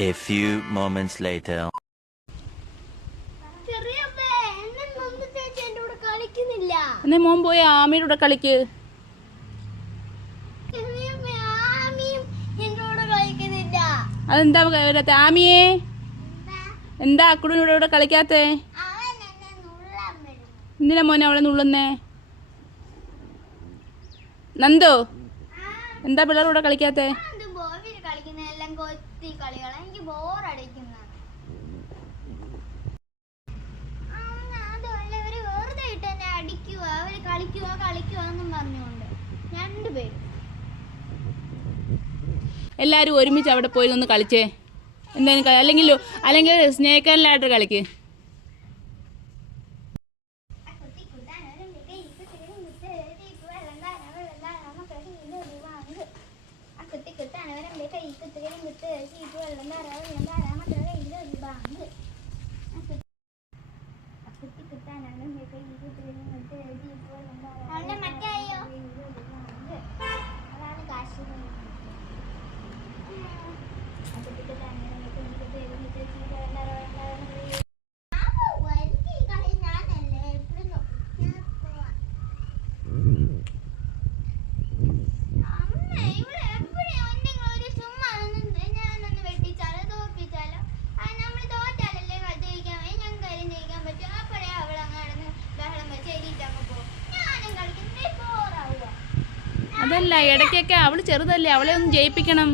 A few moments later. എന്നാ മോൻ പോയി ആമിയുടെ കൂടെ കളിക്ക്. അതെന്താ വരാത്ത? ആമിയേ, എന്താ അക്കുടിനൂടെ ഇവിടെ കളിക്കാത്തേ? എന്തിനാ മോനെ അവളെ നുള്ളുന്നേ? നന്ദു, എന്താ പിള്ളേരോടെ കളിക്കാത്തേ? എല്ലാവരും ഒരുമിച്ച് അവിടെ പോയി നിന്ന് കളിച്ചേ. എന്തായാലും അല്ലെങ്കിൽ സ്നേക്ക് ആൻഡ് ലാഡർ കളിക്ക്. അതല്ല, ഇടയ്ക്കൊക്കെ അവള് ചെറുതല്ലേ, അവളെ ഒന്ന് ജയിപ്പിക്കണം.